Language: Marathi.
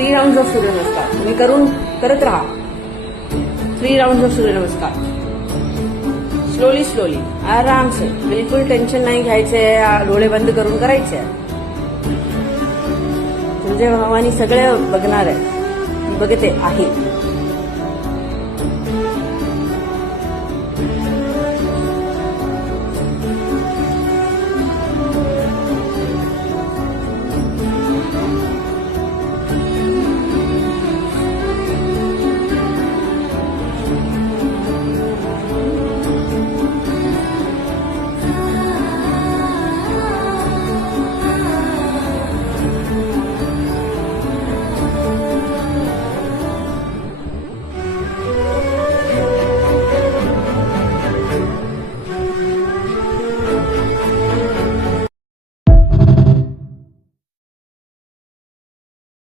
3 राउंड ऑफ सूर्यनमस्कार तुम्ही करत राहा. 3 राउंड ऑफ सूर्यनमस्कार. स्लोली स्लोली आराम से, बिलकुल टेन्शन नाही घ्यायचे. डोळे बंद करून करायचे. तुमच्या भावानी सगळे बघणार आहे, बघते आहे.